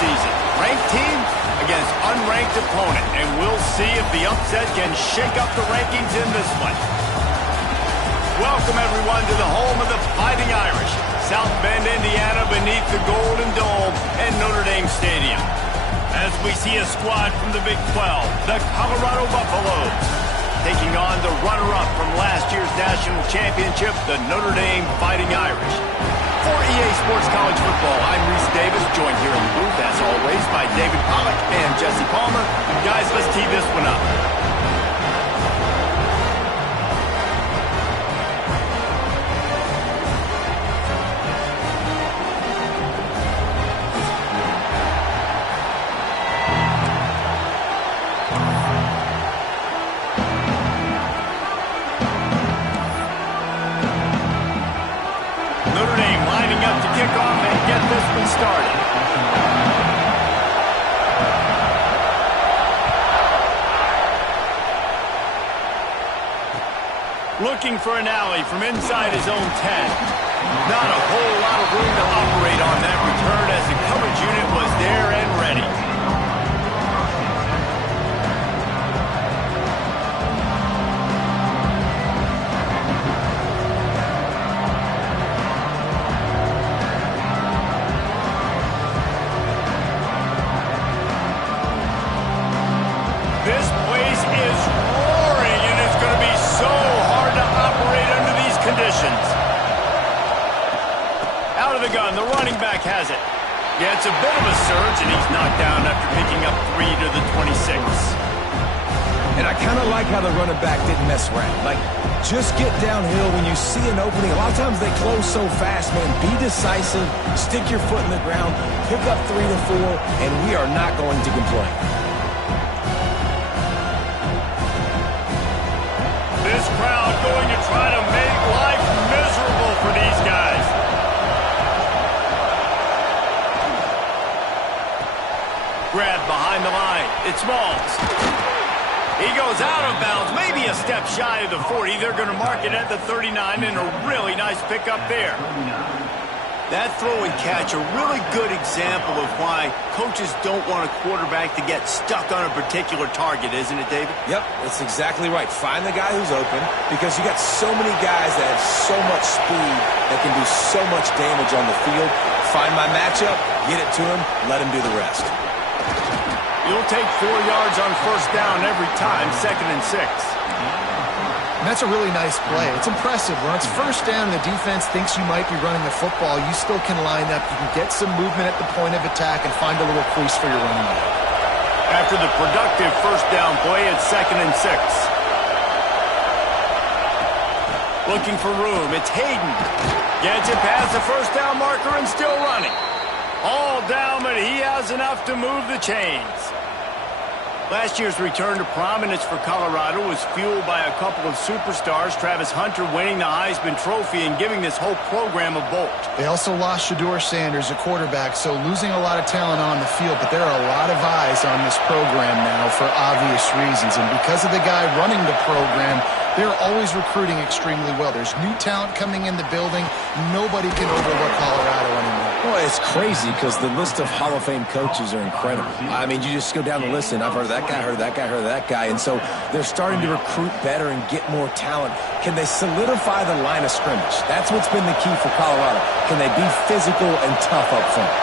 season. Ranked team against unranked opponent, and we'll see if the upset can shake up the rankings in this one. Welcome, everyone, to the home of the Fighting Irish, South Bend, Indiana, beneath the Golden Dome and Notre Dame Stadium. As we see a squad from the Big 12, the Colorado Buffaloes, taking on the runner-up from last year's national championship, the Notre Dame Fighting Irish. For EA Sports College Football, I'm Reese Davis, joined here in the booth, as always, by David Pollack and Jesse Palmer. Guys, let's tee this one up. Notre Dame lining up to kick off and get this one started. Looking for an alley from inside his own 10. Not a whole lot of room to operate on that return as the coverage unit was there and ready. This place is roaring, and it's going to be so hard to operate under these conditions. Out of the gun, the running back has it. Yeah, it's a bit of a surge, and he's knocked down after picking up 3 to the 26. And I kind of like how the running back didn't mess around. Like, just get downhill when you see an opening. A lot of times they close so fast, man. Be decisive, stick your foot in the ground, pick up 3 to 4, and we are not going to complain. This crowd going to try to make life miserable for these guys. Grab behind the line. It's Smalls. He goes out of bounds, maybe a step shy of the 40. They're going to mark it at the 39, and a really nice pickup there. That throw and catch, a really good example of why coaches don't want a quarterback to get stuck on a particular target, isn't it, David? Yep, that's exactly right. Find the guy who's open, because you got so many guys that have so much speed that can do so much damage on the field. Find my matchup, get it to him, let him do the rest. You'll take 4 yards on first down every time, 2nd and 6. And that's a really nice play. It's impressive. When it's first down and the defense thinks you might be running the football, you still can line up. You can get some movement at the point of attack and find a little crease for your running back. After the productive first down play, it's 2nd and 6. Looking for room. It's Hayden. Gets it past the first down marker and still running. All down, but he has enough to move the chains. Last year's return to prominence for Colorado was fueled by a couple of superstars, Travis Hunter winning the Heisman Trophy and giving this whole program a bolt. They also lost Shedeur Sanders, a quarterback, so losing a lot of talent on the field, but there are a lot of eyes on this program now for obvious reasons. And because of the guy running the program, they're always recruiting extremely well. There's new talent coming in the building. Nobody can overlook Colorado anymore. Well, it's crazy because the list of Hall of Fame coaches are incredible. I mean, you just go down the list, and I've heard of that guy, heard of that guy, heard of that guy. And so they're starting to recruit better and get more talent. Can they solidify the line of scrimmage? That's what's been the key for Colorado. Can they be physical and tough up front?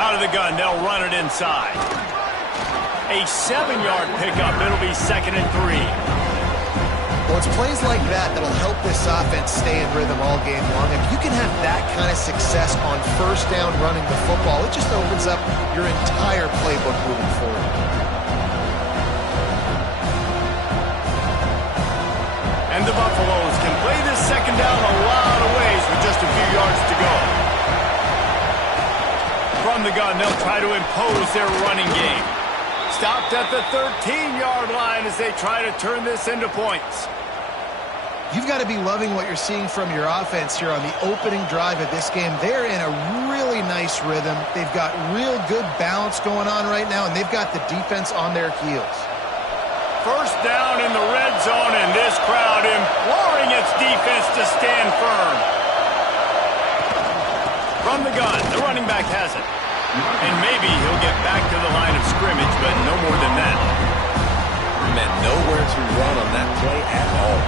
Out of the gun, they'll run it inside. A 7-yard pickup. It'll be 2nd and 3. Well, it's plays like that that'll help this offense stay in rhythm all game long. If you can have that kind of success on first down running the football, it just opens up your entire playbook moving forward. And the Buffaloes can play this second down a lot of ways with just a few yards to go. From the gun, they'll try to impose their running game. Stopped at the 13-yard line as they try to turn this into points. You've got to be loving what you're seeing from your offense here on the opening drive of this game. They're in a really nice rhythm. They've got real good balance going on right now, and they've got the defense on their heels. First down in the red zone, and this crowd imploring its defense to stand firm. From the gun, the running back has it. And maybe he'll get back to the line of scrimmage, but no more than that. Man, nowhere to run on that play at all.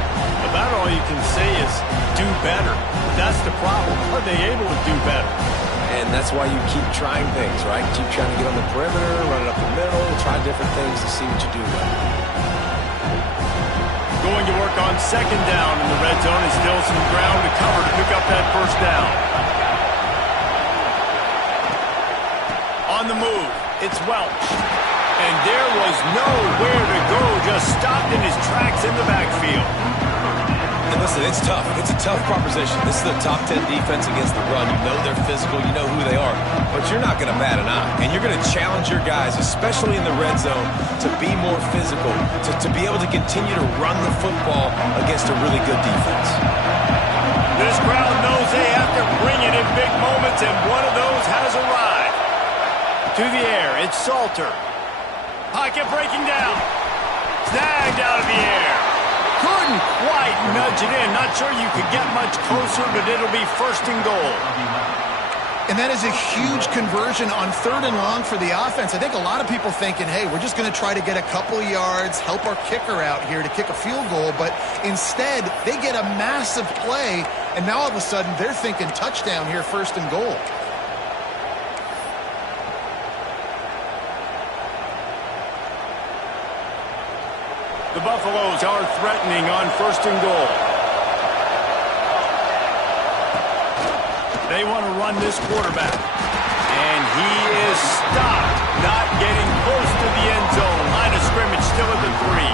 About all you can say is do better. But that's the problem. Are they able to do better? And that's why you keep trying things, right? Keep trying to get on the perimeter, run it up the middle, try different things to see what you do well. Going to work on second down in the red zone and still some ground to cover to pick up that first down. On the move, it's Welch. And there was nowhere to go, just stopped in his tracks in the backfield. And listen, it's tough. It's a tough proposition. This is a top 10 defense against the run. You know they're physical. You know who they are. But you're not going to bat an eye. And you're going to challenge your guys, especially in the red zone, to be more physical, to be able to continue to run the football against a really good defense. This crowd knows they have to bring it in big moments, and one of those has arrived. To the air, it's Salter. Pocket breaking down. Snagged out of the air. Couldn't quite nudge it in. Not sure you could get much closer, but it'll be first and goal. And that is a huge conversion on third and long for the offense. I think a lot of people thinking, hey, we're just going to try to get a couple of yards, help our kicker out here to kick a field goal. But instead, they get a massive play, and now all of a sudden they're thinking touchdown here, first and goal. The Buffaloes are threatening on first and goal. They want to run this quarterback. And he is stopped, not getting close to the end zone. Line of scrimmage still at the 3.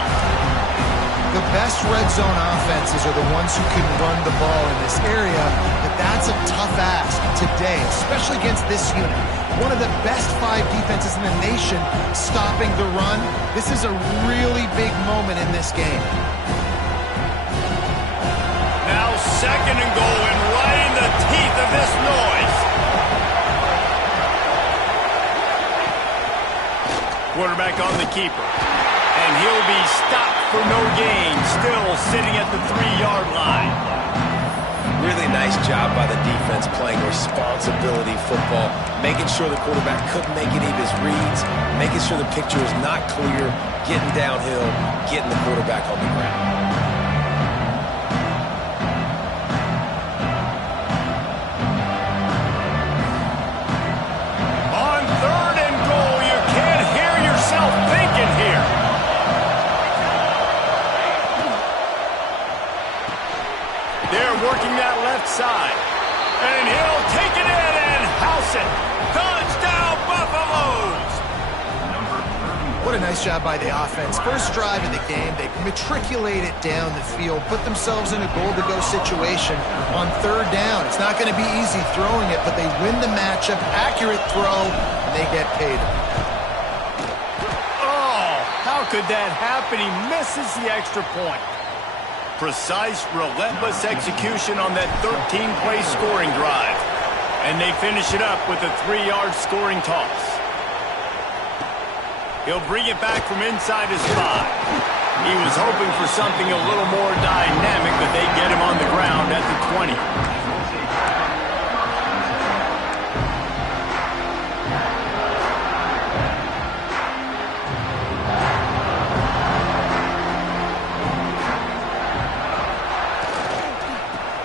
The best red zone offenses are the ones who can run the ball in this area, but that's a tough ask today, especially against this unit. One of the best 5 defenses in the nation stopping the run. This is a really big moment in this game. Now second and goal, and right in the teeth of this noise. Quarterback on the keeper. And he'll be stopped for no gain, still sitting at the 3-yard line. Really nice job by the defense playing responsibility football, making sure the quarterback couldn't make any of his reads, making sure the picture is not clear, getting downhill, getting the quarterback on the ground. On third and goal, you can't hear yourself thinking here. They're working that left side. And he'll take it in and house it. Touchdown, Buffaloes! What a nice job by the offense. First drive of the game, they matriculate it down the field, put themselves in a goal-to-go situation on third down. It's not going to be easy throwing it, but they win the matchup, accurate throw, and they get paid. Oh, how could that happen? He misses the extra point. Precise, relentless execution on that 13-play scoring drive. And they finish it up with a 3-yard scoring toss. He'll bring it back from inside his 5. He was hoping for something a little more dynamic, but they get him on the ground at the 20.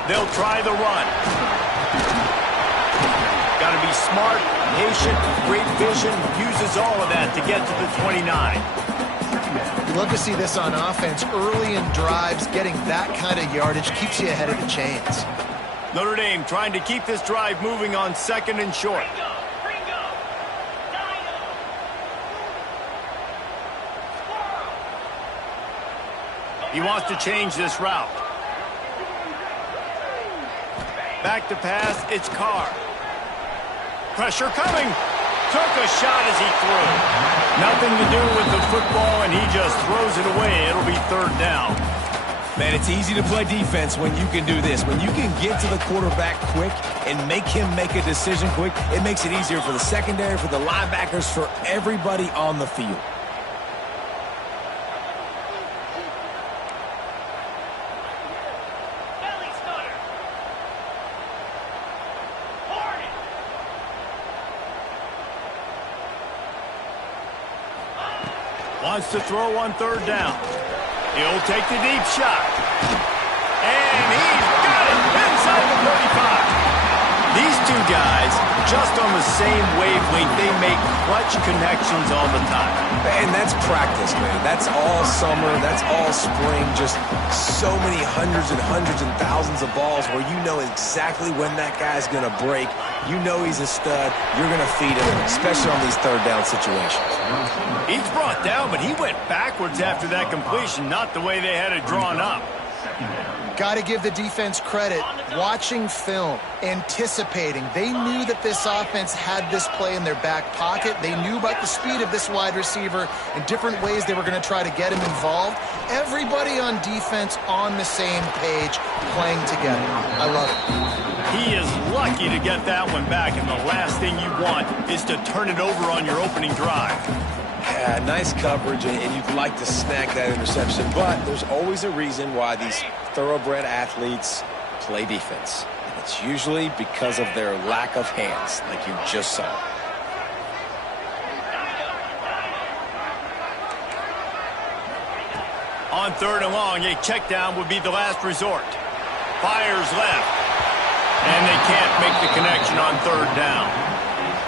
They'll try the run. Got to be smart, patient, great vision, uses all of that to get to the 29. You love to see this on offense. Early in drives, getting that kind of yardage keeps you ahead of the chains. Notre Dame trying to keep this drive moving on second and short. He wants to change this route. Back to pass, it's Carr. Pressure coming. Took a shot as he threw. Nothing to do with the football, and he just throws it away. It'll be third down. Man, it's easy to play defense when you can do this. When you can get to the quarterback quick and make him make a decision quick, it makes it easier for the secondary, for the linebackers, for everybody on the field. Wants to throw on third down. He'll take the deep shot. And he's got it inside the 35. These two guys, just on the same wavelength, they make clutch connections all the time. And that's practice, man. That's all summer. That's all spring. Just so many hundreds and thousands of balls where you know exactly when that guy's going to break. You know he's a stud. You're going to feed him, especially on these third down situations. He's brought down, but he went backwards after that completion, not the way they had it drawn up. Got to give the defense credit. Watching film, anticipating. They knew that this offense had this play in their back pocket. They knew about the speed of this wide receiver and different ways they were going to try to get him involved. Everybody on defense on the same page, playing together. I love it. He is lucky to get that one back, and the last thing you want is to turn it over on your opening drive. Yeah, nice coverage, and you'd like to snag that interception, but there's always a reason why these thoroughbred athletes play defense. And it's usually because of their lack of hands, like you just saw. On third and long, a check down would be the last resort. Fires left, and they can't make the connection on third down.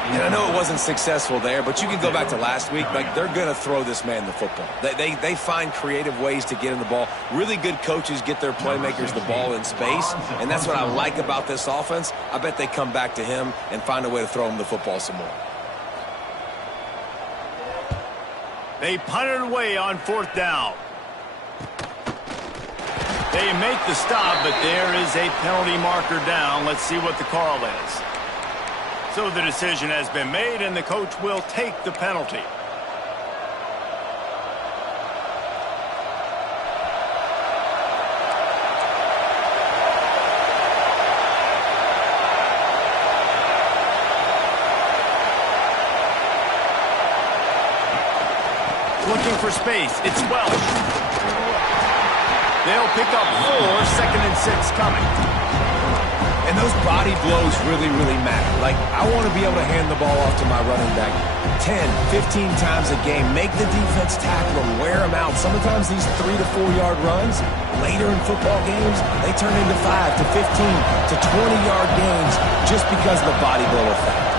And I know it wasn't successful there, but you can go back to last week. Like, they're going to throw this man the football. They find creative ways to get him the ball. Really good coaches get their playmakers the ball in space, and that's what I like about this offense. I bet they come back to him and find a way to throw him the football some more. They punt it away on fourth down. They make the stop, but there is a penalty marker down. Let's see what the call is. So the decision has been made, and the coach will take the penalty. Looking for space. It's Welsh. They'll pick up 4, 2nd and 6 coming. And those body blows really, really matter. Like, I want to be able to hand the ball off to my running back 10, 15 times a game. Make the defense tackle them, wear them out. Sometimes these 3 to 4 yard runs, later in football games, they turn into 5 to 15 to 20 yard games just because of the body blow effect.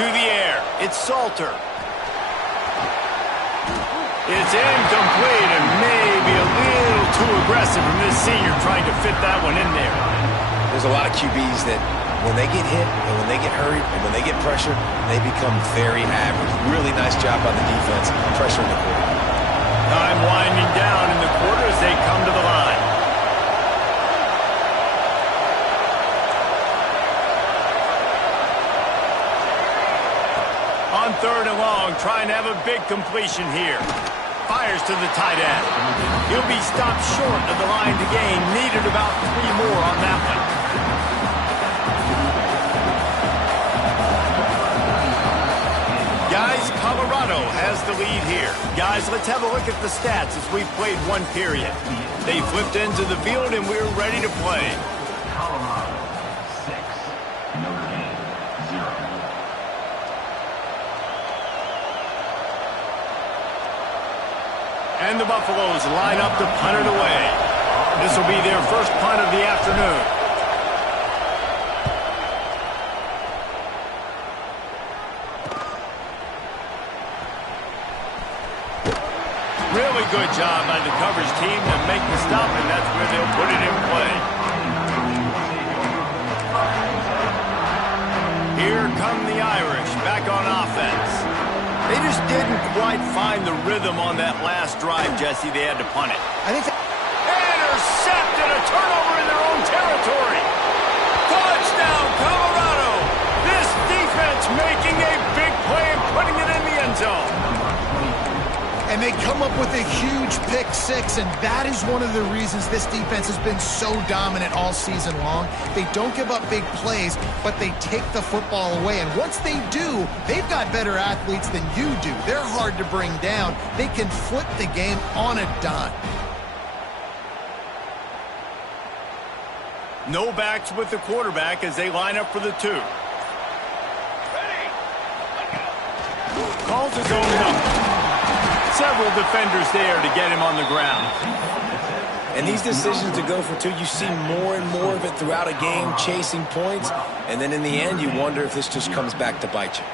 To the air, it's Salter. It's incomplete and maybe a little too aggressive from this senior trying to fit that one in there. There's a lot of QBs that when they get hit and when they get hurried and when they get pressured, they become very average. Really nice job by the defense pressuring the quarterback. Time winding down in the quarter as they come to the line. On third and long, trying to have a big completion here. Fires to the tight end. He'll be stopped short of the line to gain. Needed about 3 more on that one. Guys, Colorado has the lead here. Guys, let's have a look at the stats as we've played one period. They flipped into the field and we're ready to play. Colorado 6, Notre Dame 0. And the Buffaloes line up to punt it away. This will be their first punt of the afternoon. Really good job by the coverage team to make the stop, and that's where they'll put it in play. Here come the Irish back on offense. They just didn't quite find the rhythm on that last drive, Jesse. They had to punt it. I think Intercepted, a turnover in their own territory. Touchdown, Colorado. This defense making a big play and putting it in the end zone. And they come up with a huge pick six, and that is one of the reasons this defense has been so dominant all season long. They don't give up big plays, but they take the football away. And once they do, they've got better athletes than you do. They're hard to bring down. They can flip the game on a dime. No backs with the quarterback as they line up for the 2. Calls his own number. Several defenders there to get him on the ground. And these decisions to go for 2, you see more and more of it throughout a game, chasing points. And then in the end, you wonder if this just comes back to bite you.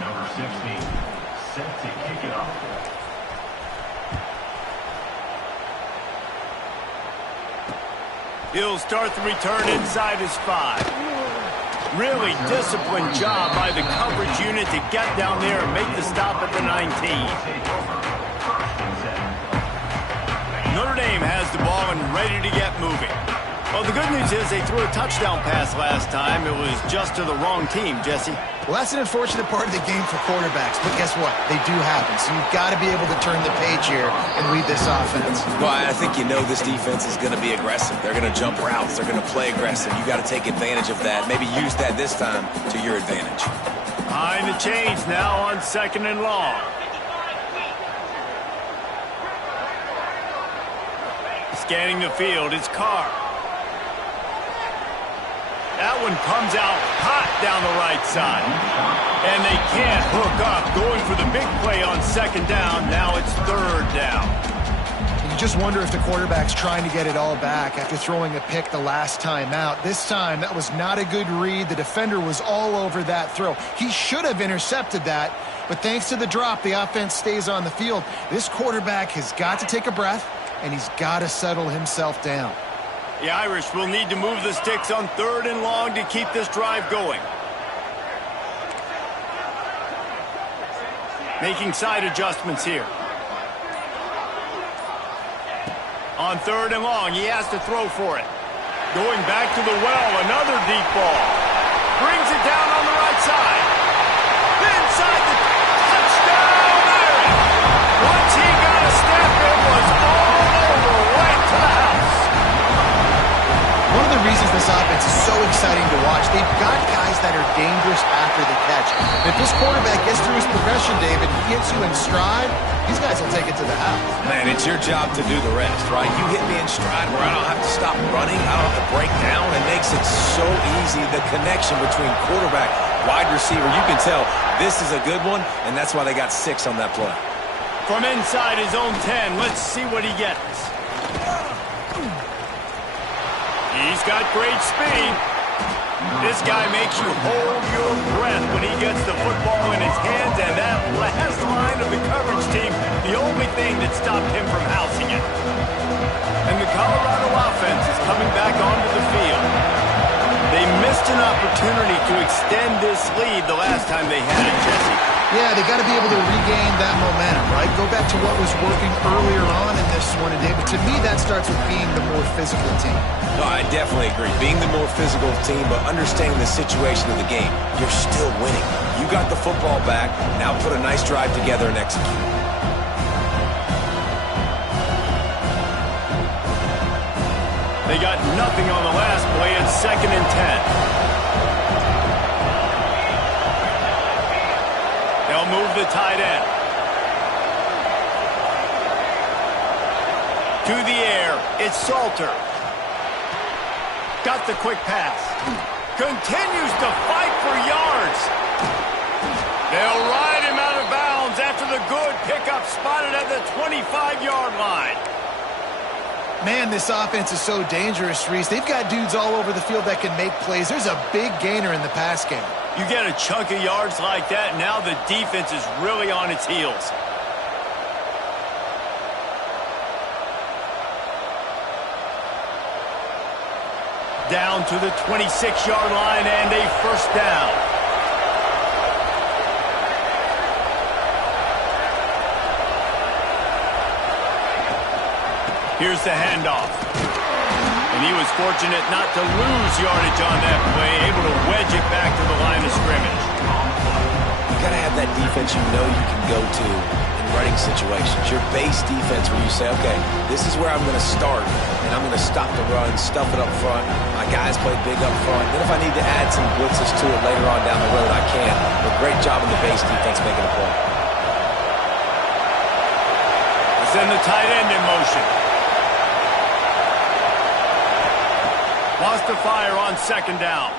Number 16, set to kick it off. He'll start the return inside his 5. Really disciplined job by the coverage unit to get down there and make the stop at the 19. Notre Dame has the ball and ready to get moving. Well, the good news is they threw a touchdown pass last time. It was just to the wrong team, Jesse. Well, that's an unfortunate part of the game for quarterbacks, but guess what? They do happen, so you've got to be able to turn the page here and lead this offense. Well, I think you know this defense is going to be aggressive. They're going to jump routes. They're going to play aggressive. You got to take advantage of that. Maybe use that this time to your advantage. Behind the chains now on 2nd and long. Scanning the field, it's Carr. That one comes out hot down the right side. And they can't hook up. Going for the big play on 2nd down. Now it's 3rd down. You just wonder if the quarterback's trying to get it all back after throwing a pick the last time out. This time, that was not a good read. The defender was all over that throw. He should have intercepted that, but thanks to the drop, the offense stays on the field. This quarterback has got to take a breath, and he's got to settle himself down. The Irish will need to move the sticks on 3rd and long to keep this drive going. Making side adjustments here. On 3rd and long, he has to throw for it. Going back to the well, another deep ball. Brings it down on the right side. Inside the touchdown, Irish. Once he got a step, it was all over, right to the house. One of the reasons this offense is so exciting to watch, they've got guys that are dangerous after the catch. If this quarterback gets through his progression, David, he hits you in stride, these guys will take it to the house. Man, it's your job to do the rest, right? You hit me in stride where I don't have to stop running. I don't have to break down. It makes it so easy. The connection between quarterback, wide receiver, you can tell this is a good one, and that's why they got 6 on that play. From inside his own 10, let's see what he gets. He's got great speed. This guy makes you hold your breath when he gets the football in his hands, and that last line of the coverage team, the only thing that stopped him from housing it. And the Colorado offense is coming back onto the field. They missed an opportunity to extend this lead the last time they had it, Jesse. Yeah, they got to be able to regain that momentum, right? Go back to what was working earlier on in this one, and David, to me, that starts with being the more physical team. No, I definitely agree. Being the more physical team, but understanding the situation of the game. You're still winning. You got the football back. Now put a nice drive together and execute. They got nothing on the last play. It's 2nd and 10. They'll move the tight end. To the air, it's Salter. Got the quick pass. Continues to fight for yards. They'll ride him out of bounds after the good pickup spotted at the 25-yard line. Man, this offense is so dangerous, Reese. They've got dudes all over the field that can make plays. There's a big gainer in the pass game. You get a chunk of yards like that, now the defense is really on its heels. Down to the 26-yard line and a 1st down. Here's the handoff. And he was fortunate not to lose yardage on that play, able to wedge it back to the line of scrimmage. You got to have that defense you know you can go to in running situations. Your base defense where you say, okay, this is where I'm going to start, and I'm going to stop the run, stuff it up front. My guys play big up front. Then if I need to add some blitzes to it later on down the road, I can. But great job in the base defense making a play. Let's send the tight end in motion. Wants to fire on second down.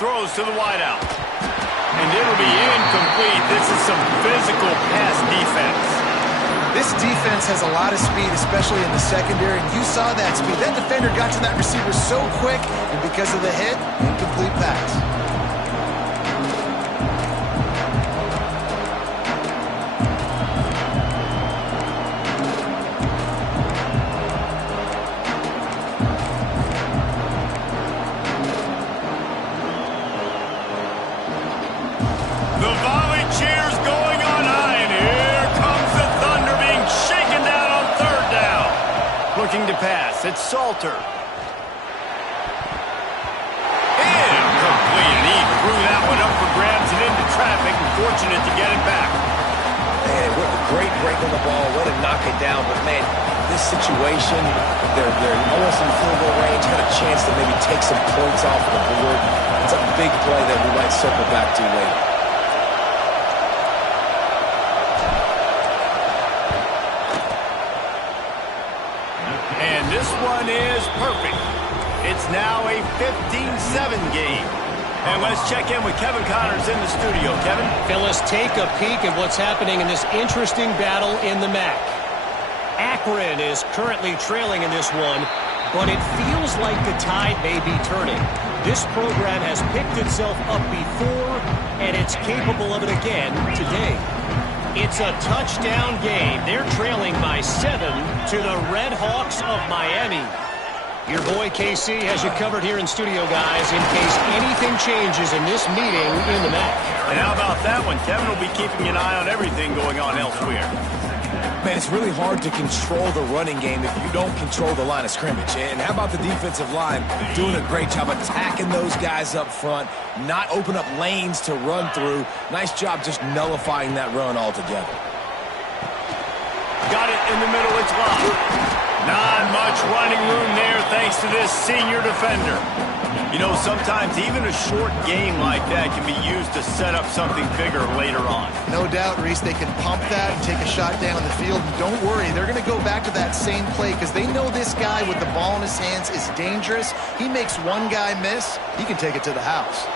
Throws to the wideout. And it'll be incomplete. This is some physical pass defense. This defense has a lot of speed, especially in the secondary, and you saw that speed. That defender got to that receiver so quick, and because of the hit, incomplete pass. Looking to pass. It's Salter. Incomplete. He threw that one up for grabs and into traffic. Fortunate to get it back. Man, what a great break on the ball. Way to knock it down. But, man, this situation, they're almost in field goal range. Had a chance to maybe take some points off the board. It's a big play that we might circle back to later. This one is perfect. It's now a 15-7 game. And let's check in with Kevin Connors in the studio. Kevin? Phyllis, take a peek at what's happening in this interesting battle in the MAC. Akron is currently trailing in this one, but it feels like the tide may be turning. This program has picked itself up before, and it's capable of it again today. It's a touchdown game. They're trailing by 7 to the Red Hawks of Miami. Your boy KC has you covered here in studio, guys, in case anything changes in this meeting in the MAC. And how about that one? Kevin will be keeping an eye on everything going on elsewhere. Man, it's really hard to control the running game if you don't control the line of scrimmage. And how about the defensive line doing a great job attacking those guys up front, not open up lanes to run through. Nice job just nullifying that run altogether. Got it in the middle. It's locked. Not much running room there thanks to this senior defender. You know, sometimes even a short game like that can be used to set up something bigger later on. No doubt, Reese, they can pump that and take a shot down the field. And don't worry, they're going to go back to that same play because they know this guy with the ball in his hands is dangerous. He makes one guy miss, he can take it to the house.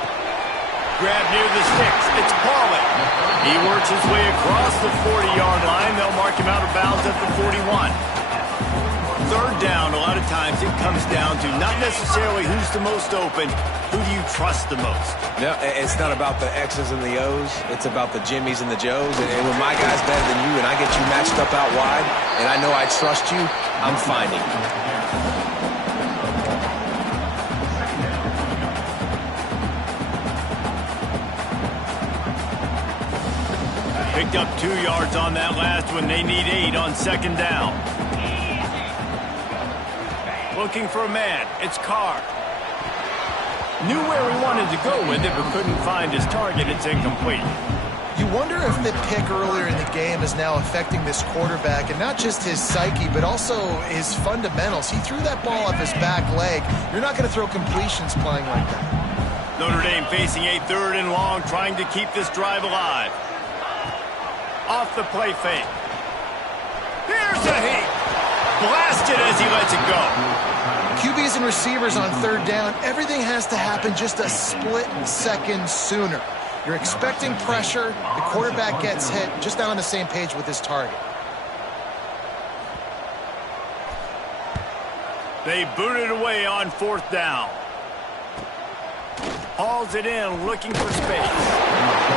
Grab near the sticks. It's Paulin. He works his way across the 40-yard line. They'll mark him out of bounds at the 41. Third down, a lot of times it comes down to not necessarily who's the most open, who do you trust the most? No, it's not about the X's and the O's. It's about the Jimmies and the Joes. And when my guy's better than you and I get you matched up out wide and I know I trust you, I'm finding you. Picked up 2 yards on that last one. They need 8 on second down. Looking for a man. It's Carr. Knew where he wanted to go with it, but couldn't find his target. It's incomplete. You wonder if the pick earlier in the game is now affecting this quarterback, and not just his psyche, but also his fundamentals. He threw that ball off his back leg. You're not going to throw completions playing like that. Notre Dame facing a 3rd and long, trying to keep this drive alive. Off the play fake. Here's a heat. Blasted as he lets it go. QBs and receivers on 3rd down, everything has to happen just a split second sooner. You're expecting pressure, the quarterback gets hit, just not on the same page with his target. They boot it away on 4th down. Hauls it in, looking for space.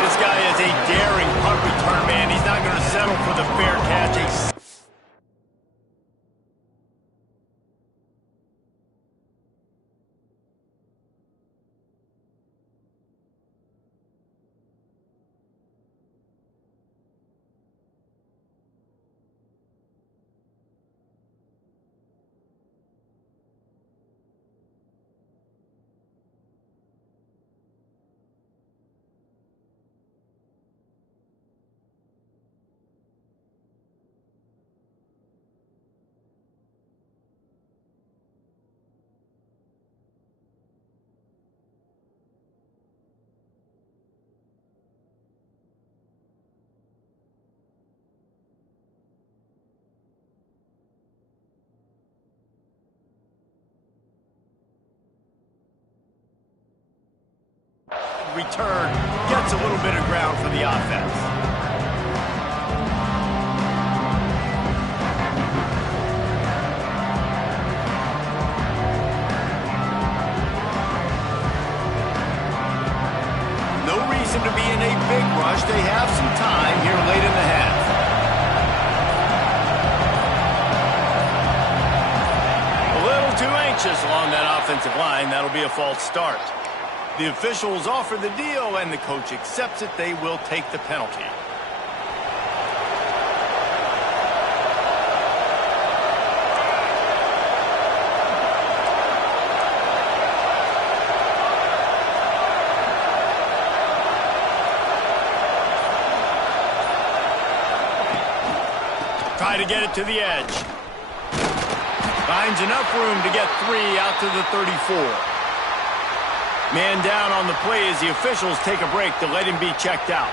This guy is a daring punt return man. He's not going to settle for the fair catch. return gets a little bit of ground for the offense. No reason to be in a big rush. They have some time here late in the half. Too anxious along that offensive line. That'll be a false start. The officials offer the deal, and the coach accepts it. They will take the penalty. Try to get it to the edge. Finds enough room to get 3 out to the 34. Man down on the play as the officials take a break to let him be checked out.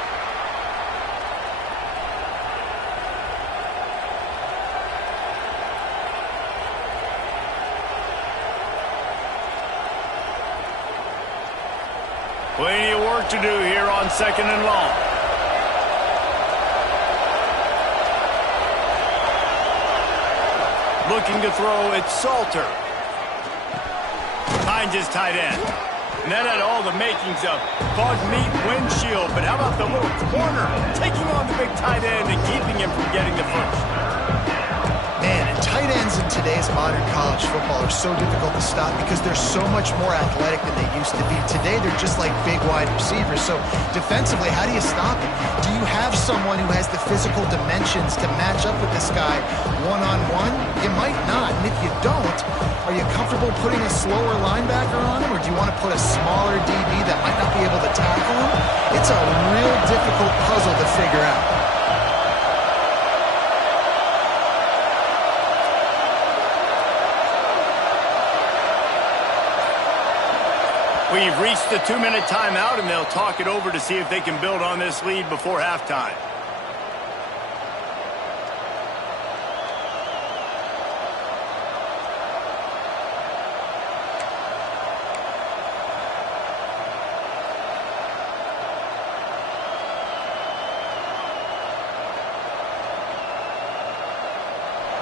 Plenty of work to do here on 2nd and long. Looking to throw, it's Salter. Finds his tight end. And that had all the makings of bug meat windshield. But how about the little corner taking on the big tight end and keeping him from getting the first? Man, and tight ends in today's modern college football are so difficult to stop because they're so much more athletic than they used to be. Today, they're just like big wide receivers. So defensively, how do you stop it? Do you have someone who has the physical dimensions to match up with this guy one-on-one? You might not. And if you don't, are you comfortable putting a slower linebacker on him, or do you want to put a smaller DB that might not be able to tackle him? It's a real difficult puzzle to figure out. We've reached the 2-minute timeout, and they'll talk it over to see if they can build on this lead before halftime.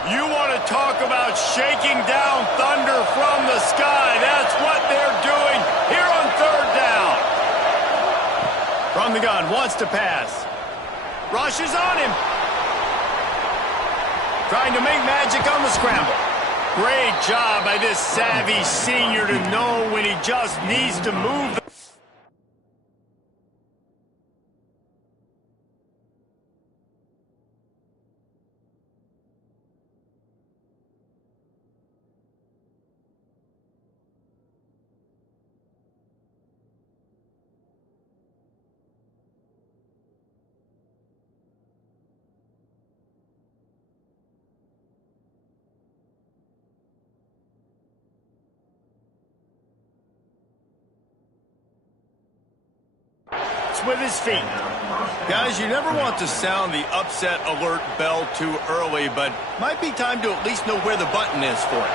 You want to talk about shaking down thunder from the sky. That's what they're doing here on 3rd down. From the gun, wants to pass. Rushes on him. Trying to make magic on the scramble. Great job by this savvy senior to know when he just needs to move the with his feet. Guys, you never want to sound the upset alert bell too early, but might be time to at least know where the button is for it.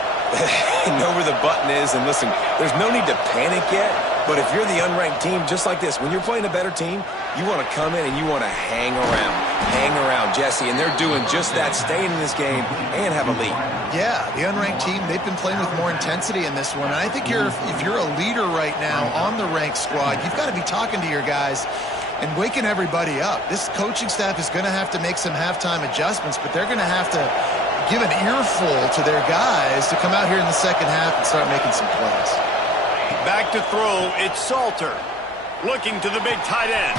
Know where the button is, and listen, there's no need to panic yet, but if you're the unranked team, just like this, when you're playing a better team, you want to come in and you want to hang around, Jesse, and they're doing just that, staying in this game and have a lead. Yeah, the unranked team, they've been playing with more intensity in this one, and I think if you're a leader right now on the ranked squad, you've got to be talking to your guys and waking everybody up. This coaching staff is going to have to make some halftime adjustments, but they're going to have to give an earful to their guys to come out here in the second half and start making some plays. Back to throw, it's Salter. Looking to the big tight end.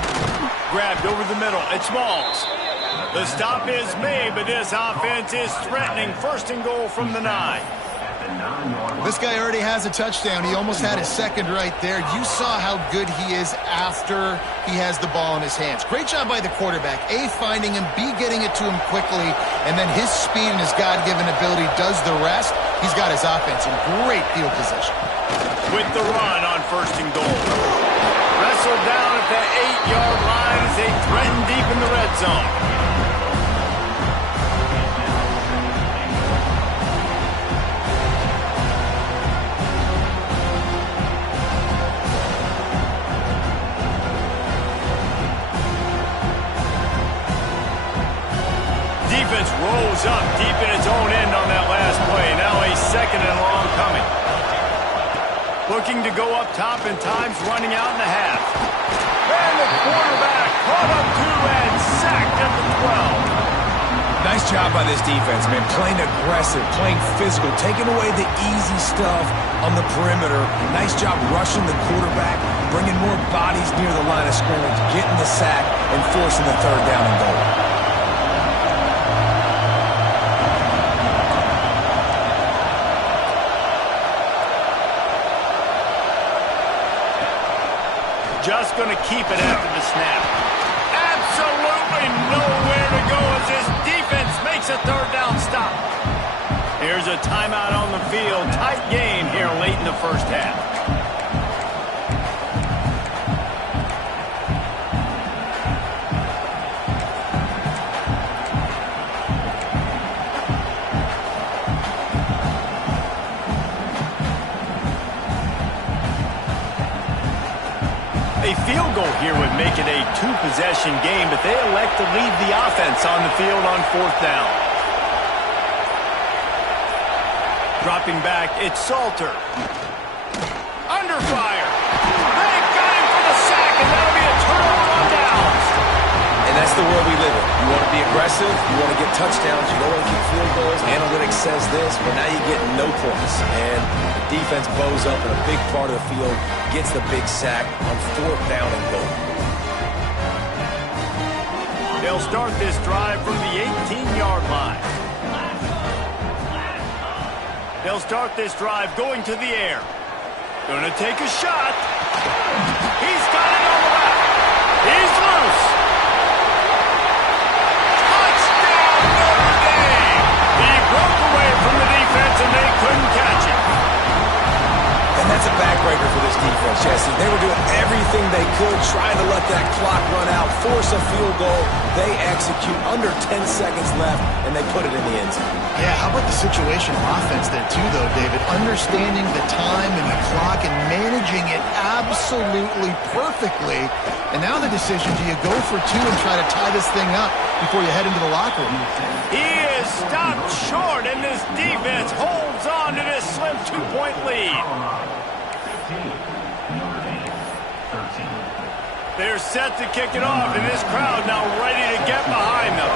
Grabbed over the middle, it's Smalls. The stop is made, but this offense is threatening. 1st and goal from the 9. This guy already has a touchdown. He almost had his second right there. You saw how good he is after he has the ball in his hands. Great job by the quarterback. A, finding him, B, getting it to him quickly, and then his speed and his God-given ability does the rest. He's got his offense in great field position. With the run on 1st and goal. Wrestled down at the 8-yard line as they threaten deep in the red zone. keeping its own end on that last play. Now a second and long coming. Looking to go up top, and time's running out in the half. And the quarterback caught up to and sacked at the 12. Nice job by this defense, man. Playing aggressive, playing physical, taking away the easy stuff on the perimeter. Nice job rushing the quarterback, bringing more bodies near the line of scrimmage, getting the sack, and forcing the third down and goal. Just going to keep it after the snap. Absolutely nowhere to go as this defense makes a third down stop. Here's a timeout on the field. Tight game here late in the first half. A field goal here would make it a two-possession game, but they elect to leave the offense on the field on fourth down. Dropping back, it's Salter. Under fire. They've got him for the sack, and that'll be a turnover on downs. And that's the world we live in. You want to be aggressive, you want to get touchdowns, you don't want to kick field goals. Analytics says this, but now you get no points. And the defense bows up in a big part of the field, gets the big sack on fourth down and goal. They'll start this drive from the 18-yard line. They'll start this drive going to the air. Going to take a shot. He's got it on the left. He's loose. Touchdown, Notre Dame. He broke away from the defense, and they couldn't catch him. And that's a backbreaker for this defense, Jesse. They were doing everything they could, trying to let that clock run out, force a field goal. They execute under 10 seconds left, and they put it in the end zone. Yeah, how about the situational offense there too, though, David? Understanding the time and the clock and managing it absolutely perfectly. And now the decision, do you go for two and try to tie this thing up before you head into the locker room? He is stopped short, and this defense holds on to this slim two-point lead. They're set to kick it off, and this crowd now ready to get behind them.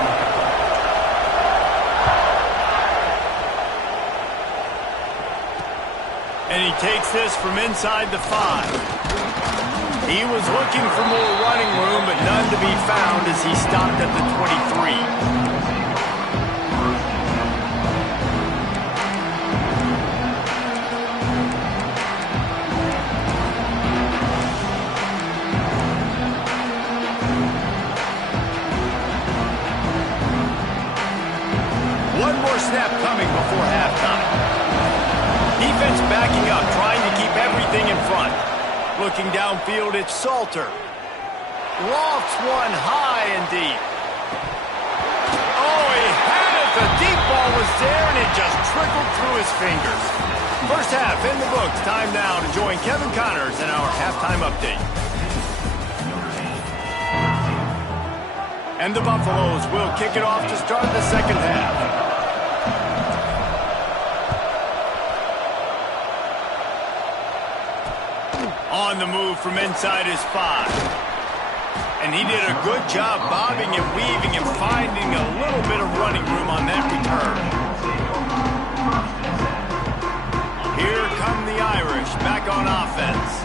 And he takes this from inside the 5. He was looking for more running room, but none to be found as he stopped at the 23. One more snap coming before halftime. Defense backing up, trying to keep everything in front. Looking downfield, it's Salter. Lofts one high and deep. Oh, he had it. The deep ball was there, and it just trickled through his fingers. First half in the books. Time now to join Kevin Connors in our halftime update. And the Buffaloes will kick it off to start the second half. On the move from inside his 5. And he did a good job bobbing and weaving and finding a little bit of running room on that return. Here come the Irish back on offense.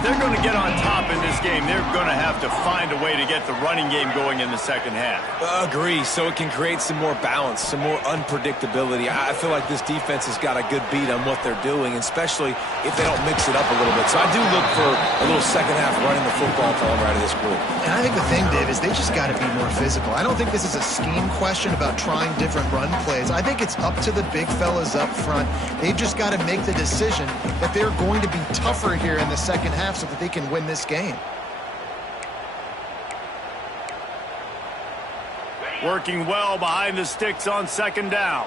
If they're going to get on top in this game, they're going to have to find a way to get the running game going in the second half. Agree, so it can create some more balance, some more unpredictability. I feel like this defense has got a good beat on what they're doing, especially if they don't mix it up a little bit. So I do look for a little second half running the football from right of this group. And I think the thing, Dave, is they just got to be more physical. I don't think this is a scheme question about trying different run plays. I think it's up to the big fellas up front. They've just got to make the decision that they're going to be tougher here in the second half so that they can win this game. Working well behind the sticks on second down.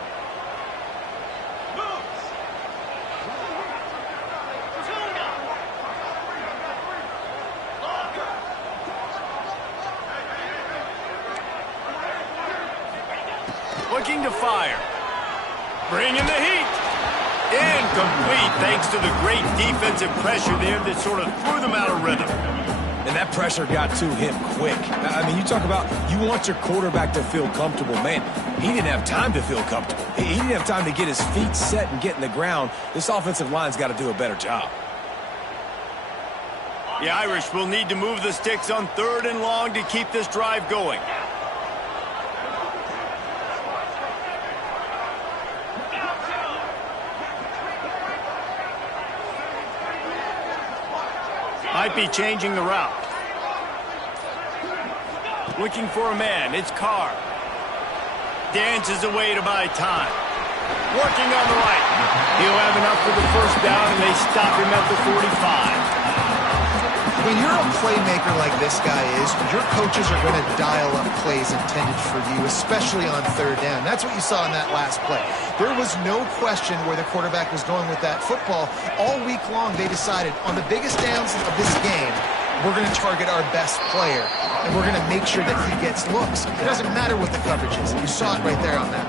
Looking to fire. Bringing the heat. Incomplete thanks to the great defensive pressure there that sort of threw them out of rhythm. And that pressure got to him quick. I mean, you talk about you want your quarterback to feel comfortable. Man, he didn't have time to feel comfortable. He didn't have time to get his feet set and get in the ground. This offensive line's got to do a better job. The Irish will need to move the sticks on 3rd and long to keep this drive going. Might be changing the route. Looking for a man. It's Carr. Dances away to buy time. Working on the right. He'll have enough for the first down, and they stop him at the 45. When you're a playmaker like this guy is, your coaches are going to dial up plays intended for you, especially on 3rd down. That's what you saw in that last play. There was no question where the quarterback was going with that football. All week long, they decided on the biggest downs of this game, we're going to target our best player, and we're going to make sure that he gets looks. It doesn't matter what the coverage is. You saw it right there on that.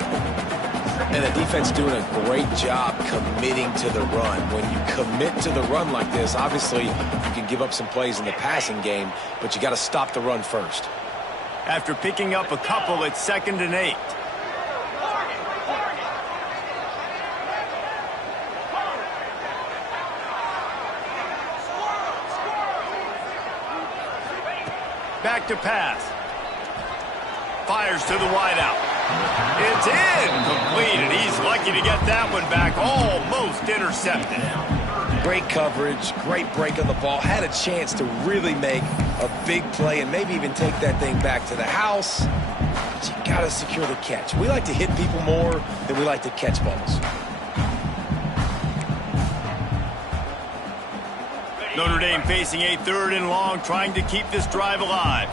And the defense doing a great job committing to the run. When you commit to the run like this, obviously you can give up some plays in the passing game, but you got to stop the run first. After picking up a couple, it's 2nd and 8. Back to pass. Fires to the wideout. It's incomplete, and he's lucky to get that one back. Almost intercepted. Great coverage, great break on the ball. Had a chance to really make a big play and maybe even take that thing back to the house. But you got to secure the catch. We like to hit people more than we like to catch balls. Notre Dame facing a 3rd and long, trying to keep this drive alive.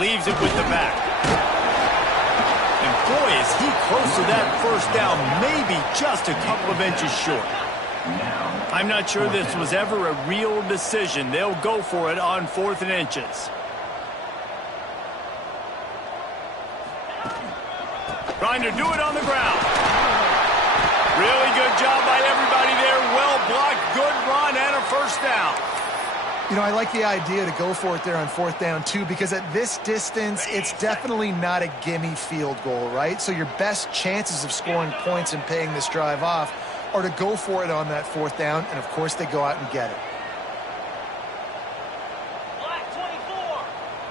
Leaves it with the back. And boy, is he close to that first down, maybe just a couple of inches short. I'm not sure this was ever a real decision. They'll go for it on 4th and inches. Trying to do it on the ground. Really good job by everybody there. Well blocked, good run, and a first down. You know, I like the idea to go for it there on 4th down, too, because at this distance, it's definitely not a gimme field goal, right? So your best chances of scoring points and paying this drive off are to go for it on that 4th down, and, of course, they go out and get it. Black 24!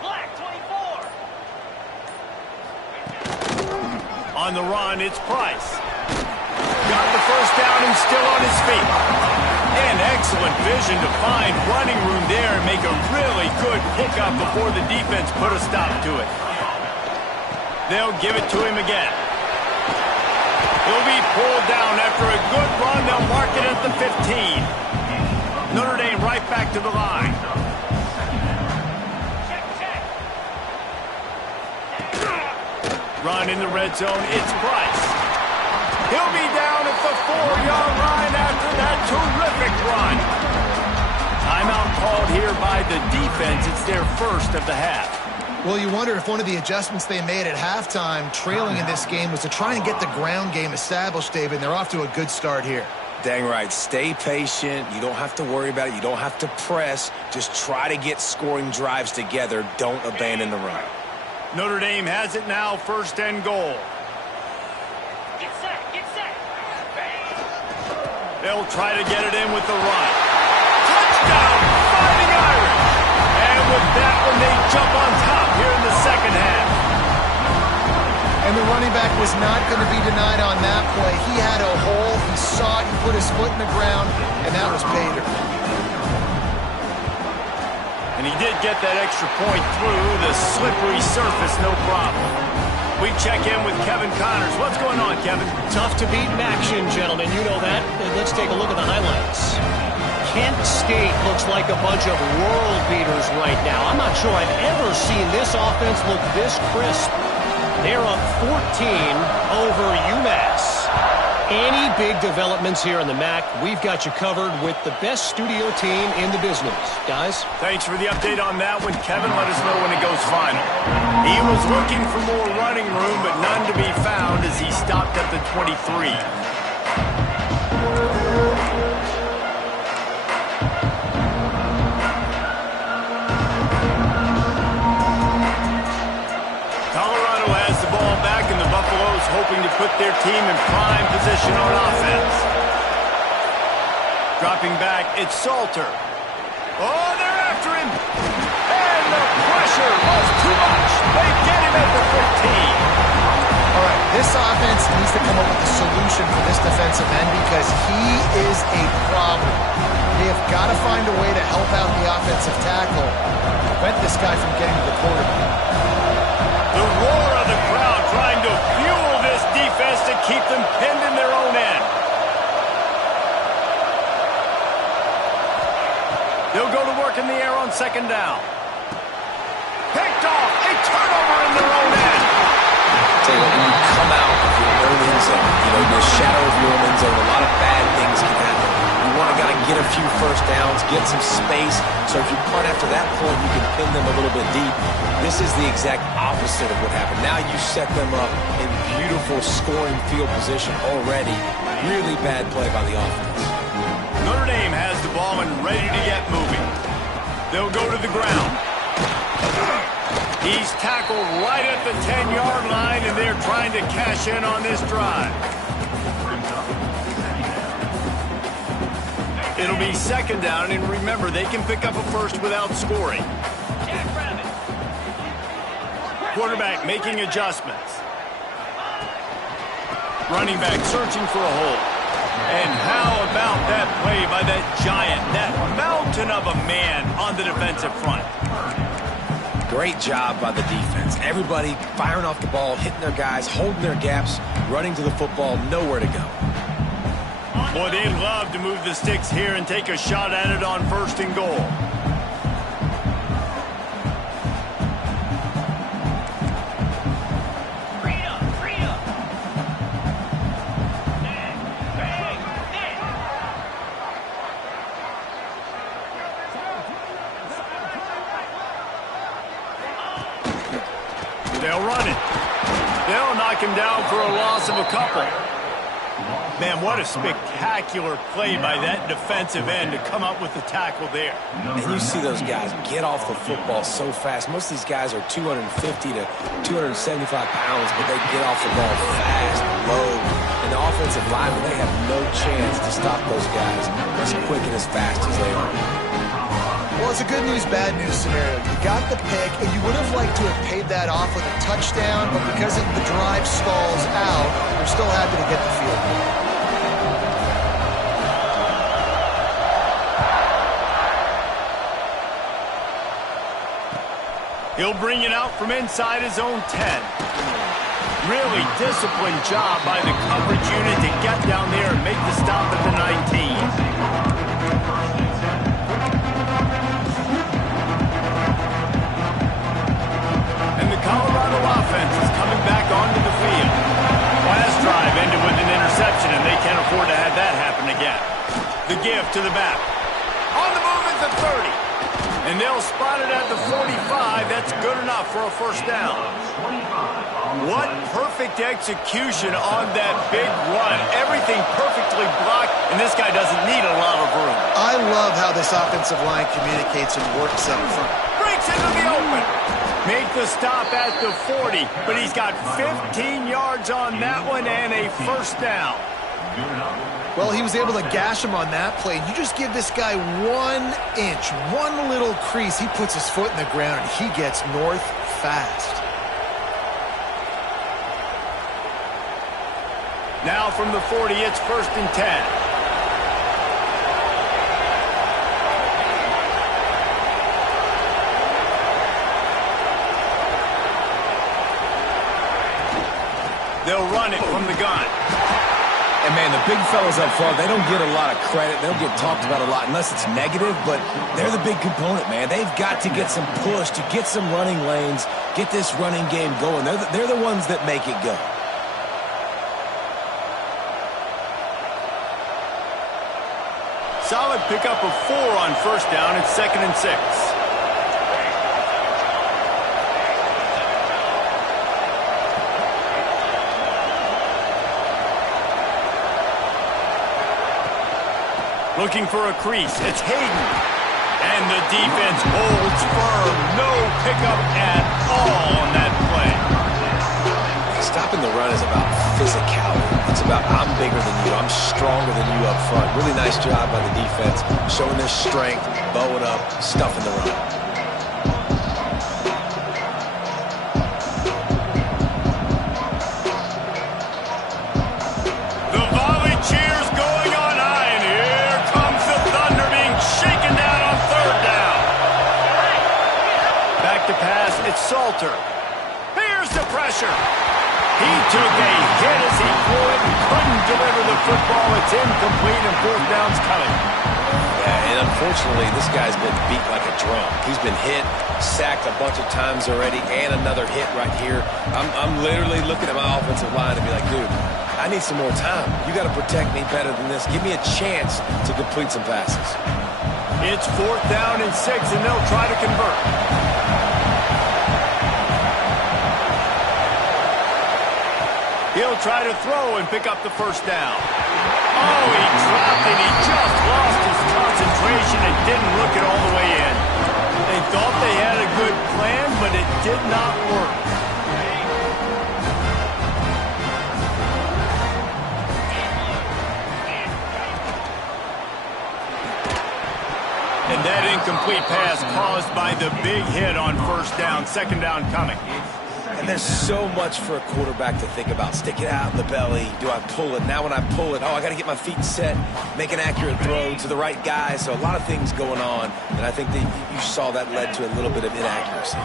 Black 24! On the run, it's Price. Got the first down and still on his feet. And excellent vision to find running room there and make a really good pickup before the defense put a stop to it. They'll give it to him again. He'll be pulled down after a good run. They'll mark it at the 15. Notre Dame right back to the line. Run in the red zone. It's Price. He'll be down at the 4-yard line after that terrific run. Timeout called here by the defense. It's their first of the half. Well, you wonder if one of the adjustments they made at halftime, trailing in this game, was to try and get the ground game established, David, and they're off to a good start here. Dang right. Stay patient. You don't have to worry about it. You don't have to press. Just try to get scoring drives together. Don't abandon the run. Notre Dame has it now, 1st and goal. Get set! Get set! They'll try to get it in with the run. Touchdown, Fighting Irish! And with that one, they jump on top here in the second half. And the running back was not going to be denied on that play. He had a hole. He saw it. He put his foot in the ground, and that was Bader. And he did get that extra point through the slippery surface, no problem. We check in with Kevin Connors. What's going on, Kevin? Tough to beat in action, gentlemen. You know that. Let's take a look at the highlights. Kent State looks like a bunch of world beaters right now. I'm not sure I've ever seen this offense look this crisp. They're up 14 over UMass. Any big developments here in the MAC, we've got you covered with the best studio team in the business. Guys? Thanks for the update on that one, Kevin. Let us know when it goes final. He was looking for more running room, but none to be found as he stopped at the 23. Colorado has the ball back, and the Buffaloes hoping to put their team in prime position on offense. Dropping back, it's Salter. Oh, they're after him. And the pressure was too much. They get him at the 15. All right, this offense needs to come up with a solution for this defensive end because he is a problem. They have got to find a way to help out the offensive tackle, prevent this guy from getting to the quarterback. The roar of the crowd trying to fuel this defense to keep them pinned in their own end. They'll go to work in the air on second down. Picked off. A turnover in their own end. Tell you what, when you come out of your own end zone, the shadow of your own end zone, a lot of bad things can happen. You want to get a few first downs, get some space, so if you punt after that point, you can pin them a little bit deep. This is the exact opposite of what happened. Now you set them up in beautiful scoring field position already. Really bad play by the offense. Notre Dame has the ball and ready to get moving. They'll go to the ground. He's tackled right at the 10-yard line, and they're trying to cash in on this drive. It'll be second down, and remember, they can pick up a first without scoring. Quarterback making adjustments. Running back searching for a hole. And how about that play by that giant, that mountain of a man on the defensive front? Great job by the defense. Everybody firing off the ball, hitting their guys, holding their gaps, running to the football, nowhere to go. Boy, they'd love to move the sticks here and take a shot at it on first and goal. They'll run it. They'll knock him down for a loss of a couple. Man, what a spectacular play by that defensive end to come up with the tackle there. And you see those guys get off the football so fast. Most of these guys are 250 to 275 pounds, but they get off the ball fast, low. And the offensive linemen, they have no chance to stop those guys as quick and as fast as they are. Well, it's a good news, bad news scenario. You got the pick, and you would have liked to have paid that off with a touchdown, but because the drive stalls out, you're still happy to get the field goal. He'll bring it out from inside his own 10. Really disciplined job by the coverage unit to get down there and make the stop at the 19. And the Colorado offense is coming back onto the field. Last drive ended with an interception, and they can't afford to have that happen again. The give to the back. On the move at the 30. And they'll spot it at the 45. That's good enough for a first down. What perfect execution on that big run. Everything perfectly blocked, and this guy doesn't need a lot of room. I love how this offensive line communicates and works up front. Breaks into the open. Make the stop at the 40, but he's got 15 yards on that one and a first down. Well, he was able to gash him on that play. You just give this guy 1 inch, one little crease. He puts his foot in the ground, and he gets north fast. Now from the 40, it's first and 10. They'll run it from the gun. And, man, the big fellas up front, they don't get a lot of credit. They don't get talked about a lot unless it's negative, but they're the big component, man. They've got to get some push, to get some running lanes, get this running game going. They're the ones that make it go. Solid pickup of 4 on first down. It's 2nd and 6. Looking for a crease. It's Hayden. And the defense holds firm. No pickup at all on that play. Stopping the run is about physicality. It's about I'm bigger than you. I'm stronger than you up front. Really nice job by the defense, showing their strength, bowing up, stuffing the run. The volley cheers going on high, and here comes the Thunder being shaken down on 3rd down. Back to pass, it's Salter. Here's the pressure. He took a hit as he threw it and couldn't deliver the football. It's incomplete and 4th down's coming. Yeah, and unfortunately, this guy's been beat like a drum. He's been hit, sacked a bunch of times already, and another hit right here. I'm literally looking at my offensive line and be like, dude, I need some more time. You got to protect me better than this. Give me a chance to complete some passes. It's 4th down and 6, and they'll try to convert. He'll try to throw and pick up the first down. Oh, he dropped it. He just lost his concentration and didn't look it all the way in. They thought they had a good plan, but it did not work. And that incomplete pass caused by the big hit on first down. 2nd down coming. And there's so much for a quarterback to think about. Stick it out in the belly. Do I pull it? Now when I pull it, I got to get my feet set, make an accurate throw to the right guy. So a lot of things going on, and I think that you saw that led to a little bit of inaccuracy.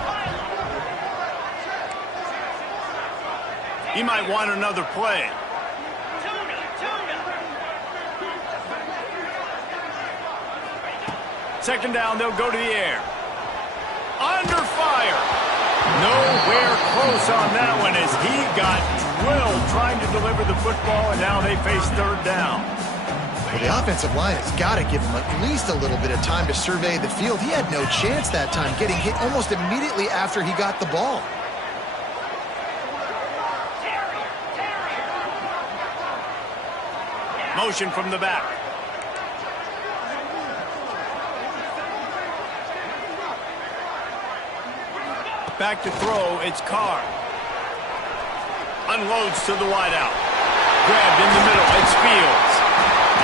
He might want another play. Second down, they'll go to the air. Under fire. Nowhere close on that one as he got drilled trying to deliver the football, and now they face 3rd down. Well, the offensive line has got to give him at least a little bit of time to survey the field. He had no chance that time, getting hit almost immediately after he got the ball. Motion from the back. Back to throw, it's Carr. Unloads to the wideout. Grabbed in the middle, it's Fields.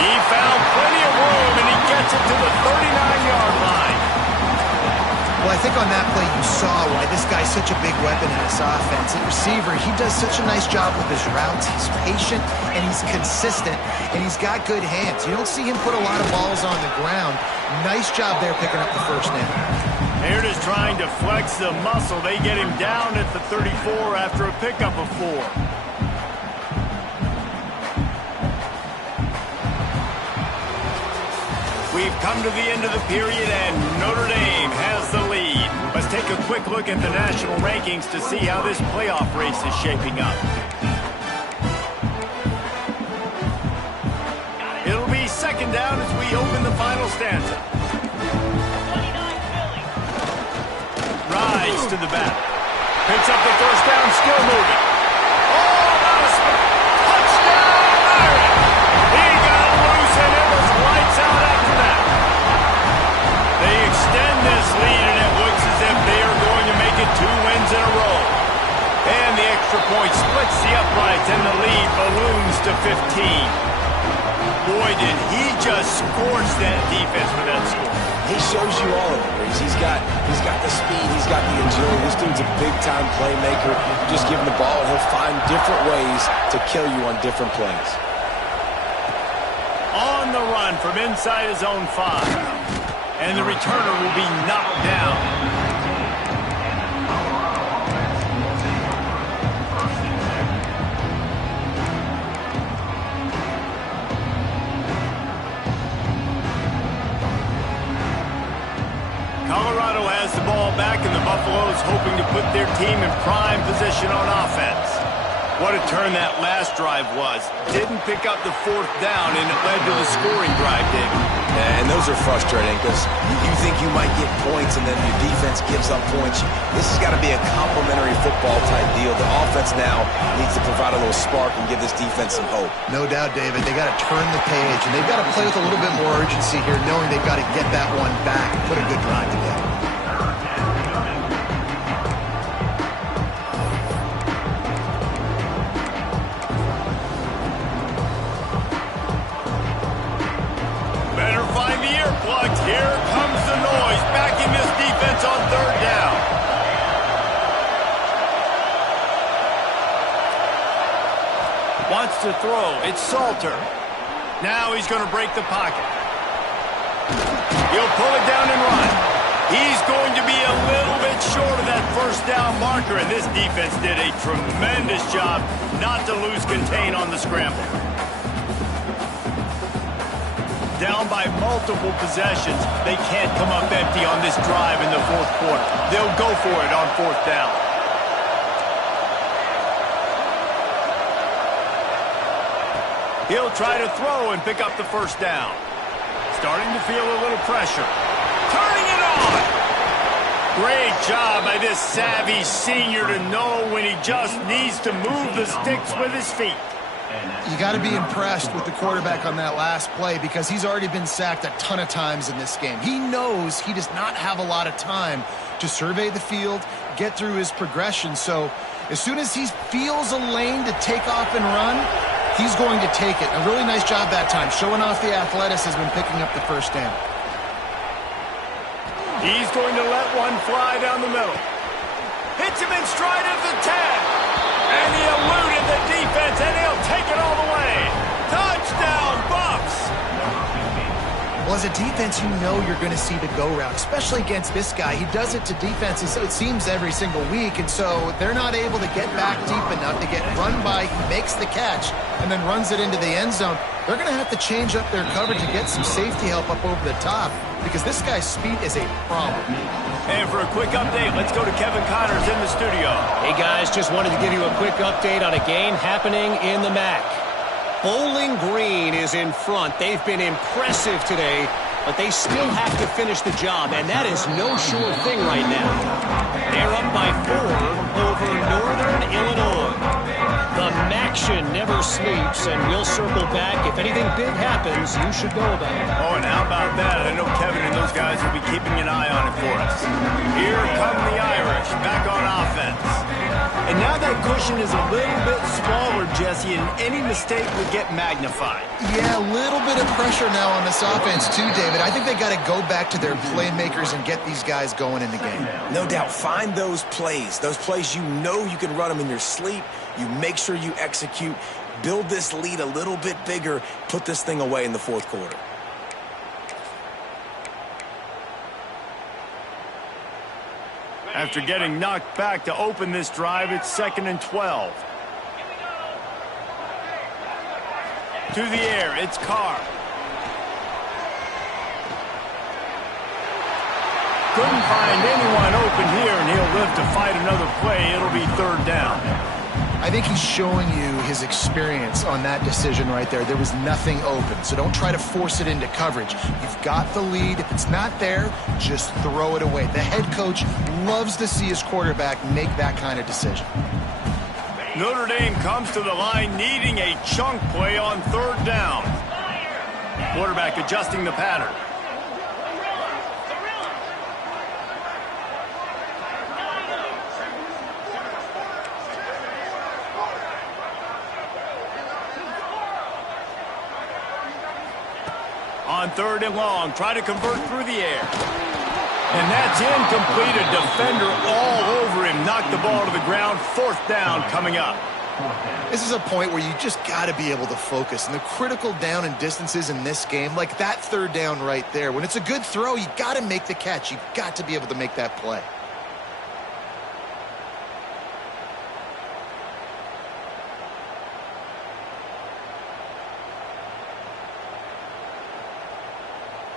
He found plenty of room, and he gets it to the 39-yard line. Well, I think on that play you saw why this guy's such a big weapon in this offense. At receiver, he does such a nice job with his routes. He's patient, and he's consistent, and he's got good hands. You don't see him put a lot of balls on the ground. Nice job there picking up the first down. They're just trying to flex the muscle. They get him down at the 34 after a pickup of 4. We've come to the end of the period, and Notre Dame has the lead. Let's take a quick look at the national rankings to see how this playoff race is shaping up. It'll be 2nd down as we open the final stanza. Rides to the back. Picks up the first down, still moving. Oh, not a spot. Touchdown, Irish! He got loose, and it was lights out after that. They extend this lead, and it looks as if they are going to make it 2 wins in a row. And the extra point splits the uprights, and the lead balloons to 15. Boy, did he just scorch that defense with that score. He shows you all of it, Reese. He's got the speed, he's got the agility. This dude's a big-time playmaker. You just give him the ball, and he'll find different ways to kill you on different plays. On the run from inside his own 5. And the returner will be knocked down. Colorado has the ball back, and the Buffaloes hoping to put their team in prime position on offense. What a turn that last drive was. Didn't pick up the fourth down, and it led to the scoring drive, David. And those are frustrating because you think you might get points and then your defense gives up points. This has got to be a complementary football type deal. The offense now needs to provide a little spark and give this defense some hope. No doubt, David. They got to turn the page, and they've got to play with a little bit more urgency here, knowing they've got to get that one back and put a good drive together. Here comes the noise, backing this defense on third down. Wants to throw. It's Salter. Now he's going to break the pocket. He'll pull it down and run. He's going to be a little bit short of that first down marker, and this defense did a tremendous job not to lose contain on the scramble. Down by multiple possessions, they can't come up empty on this drive in the fourth quarter. They'll go for it on fourth down. He'll try to throw and pick up the first down. Starting to feel a little pressure. Turning it on! Great job by this savvy senior to know when he just needs to move the sticks with his feet. You got to be impressed with the quarterback on that last play because he's already been sacked a ton of times in this game. He knows he does not have a lot of time to survey the field, get through his progression. So as soon as he feels a lane to take off and run, he's going to take it. A really nice job that time, showing off the athleticism and picking up the first down. He's going to let one fly down the middle. Hits him in stride at the 10. And he eluded the defense, and he'll take it all the way. Touchdown, Bucs! Well, as a defense, you know you're going to see the go route, especially against this guy. He does it to defenses, it seems, every single week, and so they're not able to get back deep enough to get run by. He makes the catch and then runs it into the end zone. They're going to have to change up their coverage and get some safety help up over the top because this guy's speed is a problem. And for a quick update, let's go to Kevin Connors in the studio. Hey, guys, just wanted to give you a quick update on a game happening in the MAC. Bowling Green is in front. They've been impressive today, but they still have to finish the job, and that is no sure thing right now. They're up by 4 over Northern Illinois. The Maction never sleeps, and we'll circle back. If anything big happens, you should know about it. Oh, and how about that? I know Kevin and those guys will be keeping an eye on it for us. Here come the Irish, back on offense. And now that cushion is a little bit smaller, Jesse, and any mistake would get magnified. Yeah, a little bit of pressure now on this offense too, David. I think they got to go back to their playmakers and get these guys going in the game. No doubt, find those plays you know you can run them in your sleep. You make sure you execute, build this lead a little bit bigger, put this thing away in the fourth quarter. After getting knocked back to open this drive, it's 2nd and 12. To the air, it's Carr. Couldn't find anyone open here, and he'll live to fight another play. It'll be 3rd down. I think he's showing you his experience on that decision right there. There was nothing open, so don't try to force it into coverage. You've got the lead. If it's not there, just throw it away. The head coach loves to see his quarterback make that kind of decision. Notre Dame comes to the line needing a chunk play on 3rd down. Quarterback adjusting the pattern. On 3rd and long, try to convert through the air. And that's incomplete. A defender all over him. Knocked the ball to the ground. 4th down coming up. This is a point where you just got to be able to focus. And the critical down and distances in this game, like that 3rd down right there, when it's a good throw, you got to make the catch. You've got to be able to make that play.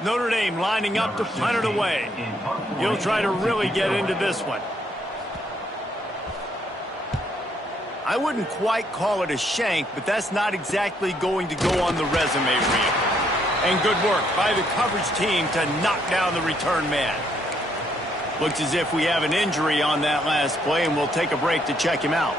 Notre Dame lining up to punt it away. He'll try to really get into this one. I wouldn't quite call it a shank, but that's not exactly going to go on the resume reel. And good work by the coverage team to knock down the return man. Looks as if we have an injury on that last play, and we'll take a break to check him out.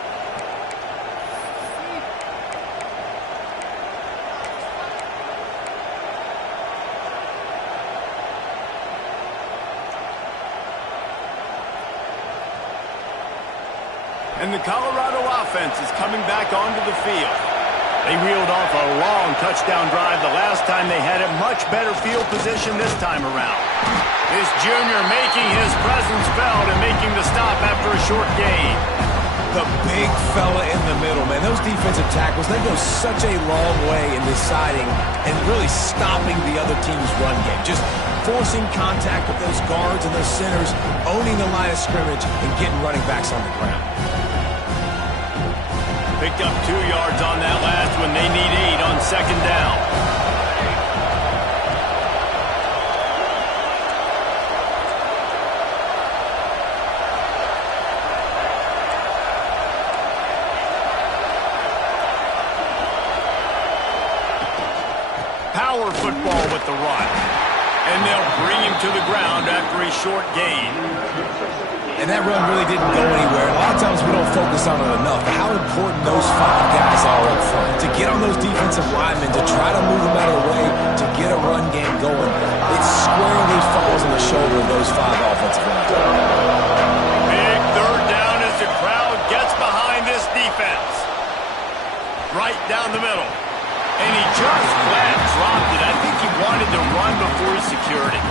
And the Colorado offense is coming back onto the field. They reeled off a long touchdown drive the last time they had it. Much better field position this time around. This junior making his presence felt and making the stop after a short gain. The big fella in the middle, man. Those defensive tackles, they go such a long way in deciding and really stopping the other team's run game. Just forcing contact with those guards and those centers, owning the line of scrimmage, and getting running backs on the ground. Picked up 2 yards on that last one. They need 8 on second down. Power football with the run. And they'll bring him to the ground after a short gain. And that run really didn't go anywhere. A lot of times we don't focus on it enough. How important those 5 guys are up front. To get on those defensive linemen, to try to move them out of the way, to get a run game going. It squarely falls on the shoulder of those 5 offensive linemen. Big third down as the crowd gets behind this defense. Right down the middle. And he just flat dropped it. I think he wanted to run before he secured it.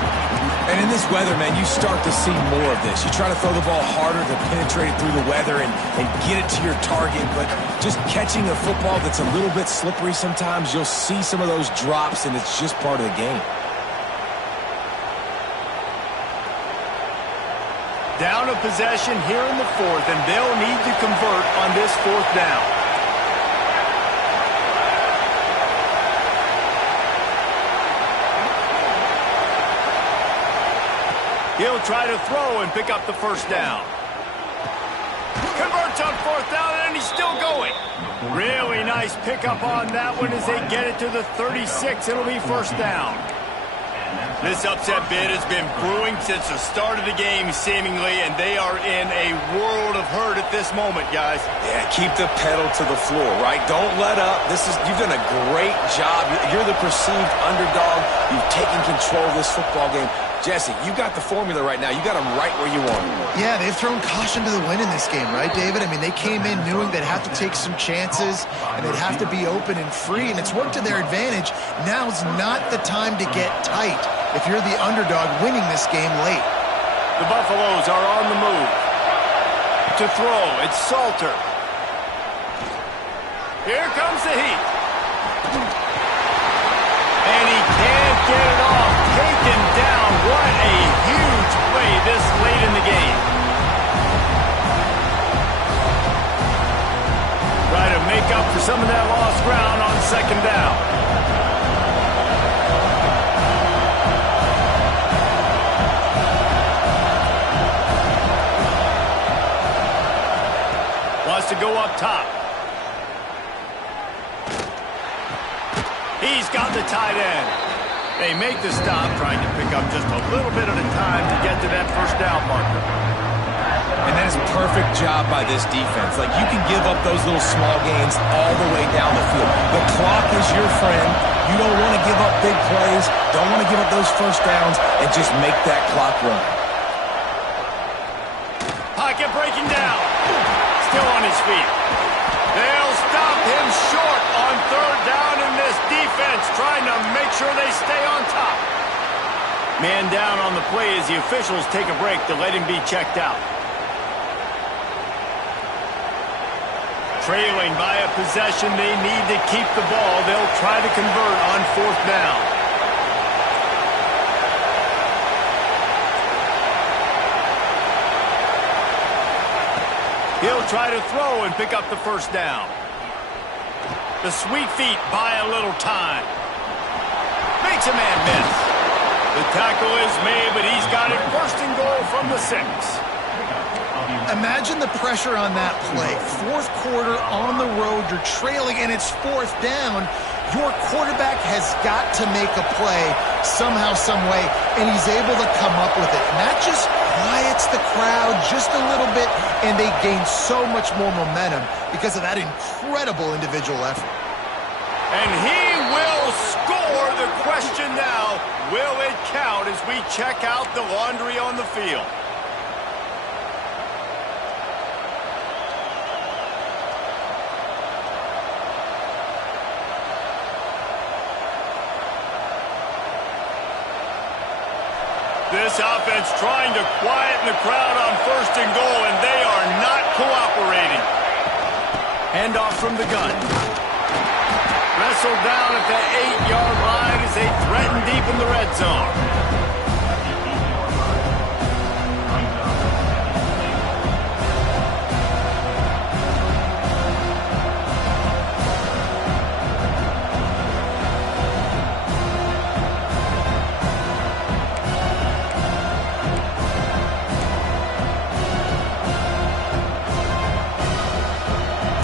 And in this weather, man, you start to see more of this. You try to throw the ball harder to penetrate it through the weather and get it to your target, but just catching a football that's a little bit slippery sometimes, you'll see some of those drops, and it's just part of the game. Down a possession here in the 4th, and they'll need to convert on this 4th down. He'll try to throw and pick up the first down. Converts on 4th down, and he's still going. Really nice pickup on that one as they get it to the 36. It'll be first down. This upset bid has been brewing since the start of the game, seemingly, and they are in a world of hurt at this moment, guys. Yeah, keep the pedal to the floor, right? Don't let up. You've done a great job. You're the perceived underdog. You've taken control of this football game. Jesse, you got the formula right now. You got them right where you want them. Yeah, they've thrown caution to the wind in this game, right, David? I mean, they came in knowing they'd have to take some chances and they'd have to be open and free, and it's worked to their advantage. Now's not the time to get tight if you're the underdog winning this game late. The Buffaloes are on the move. To throw, it's Salter. Here comes the heat. And he can't get it off. Taken down. What a huge play this late in the game. Try to make up for some of that lost ground on second down. Wants to go up top. He's got the tight end. They make the stop, trying to pick up just a little bit at a time to get to that first down marker. And that is a perfect job by this defense. Like, you can give up those little small gains all the way down the field. The clock is your friend. You don't want to give up big plays. Don't want to give up those first downs, and just make that clock run. Pocket breaking down. Still on his feet. They'll stop him short on third down, in this defense trying to make sure they stay on top. Man down on the play as the officials take a break to let him be checked out. Trailing by a possession, they need to keep the ball. They'll try to convert on 4th down. He'll try to throw and pick up the first down. The sweet feet buy a little time. Makes a man miss. The tackle is made, but he's got it first and goal from the 6. Imagine the pressure on that play. Fourth quarter on the road, you're trailing, and it's fourth down. Your quarterback has got to make a play somehow, some way, and he's able to come up with it. And that just quiets the crowd just a little bit, and they gain so much more momentum because of that incredible individual effort. And he will score. The question now, will it count as we check out the laundry on the field? This offense trying to quieten the crowd on first and goal, and they are not cooperating. Handoff from the gun. Wrestled down at the 8-yard line as they threaten deep in the red zone.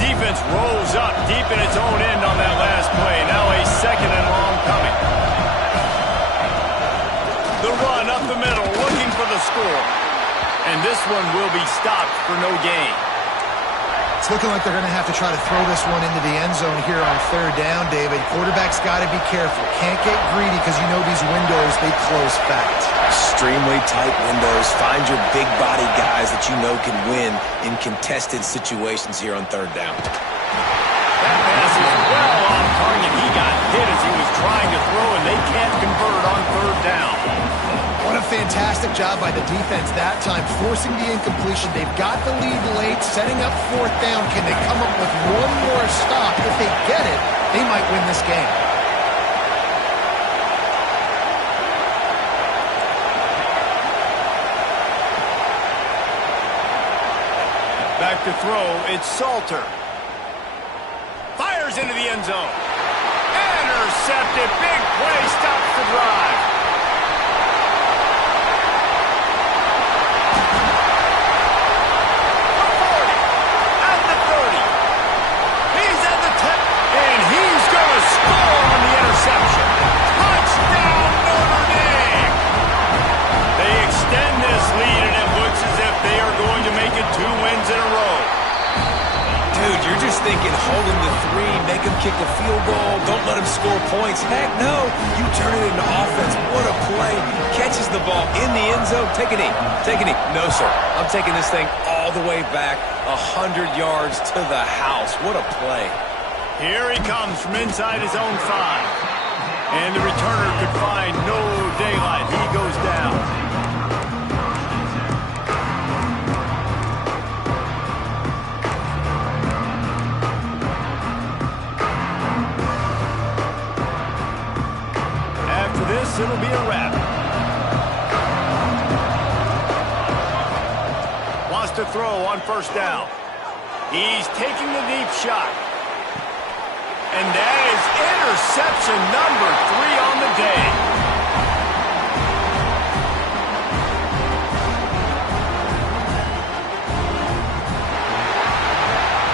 Defense rolls up deep in its own end on that last play. Now a second and long coming. The run up the middle, looking for the score. And this one will be stopped for no gain. It's looking like they're going to have to try to throw this one into the end zone here on third down, David. Quarterback's got to be careful. Can't get greedy because you know these windows, they close fast. Extremely tight windows. Find your big body guys that you know can win in contested situations here on third down. That pass is well on target. He got hit as he was trying to throw, and they can't convert on third down. What a fantastic job by the defense that time, forcing the incompletion. They've got the lead late, setting up fourth down. Can they come up with one more stop? If they get it, they might win this game. Back to throw, it's Salter. Fires into the end zone. Intercepted, big play, stops the drive. Touchdown, Notre Dame! They extend this lead, and it looks as if they are going to make it 2 wins in a row. Dude, you're just thinking hold him to 3, make him kick a field goal, don't let him score points. Heck no, you turn it into offense. What a play. Catches the ball in the end zone. Take a knee. Take a knee. No, sir. I'm taking this thing all the way back 100 yards to the house. What a play. Here he comes from inside his own 5. And the returner could find no daylight. He goes down. After this, it'll be a wrap. Wants to throw on first down. He's taking the deep shot. And that is interception number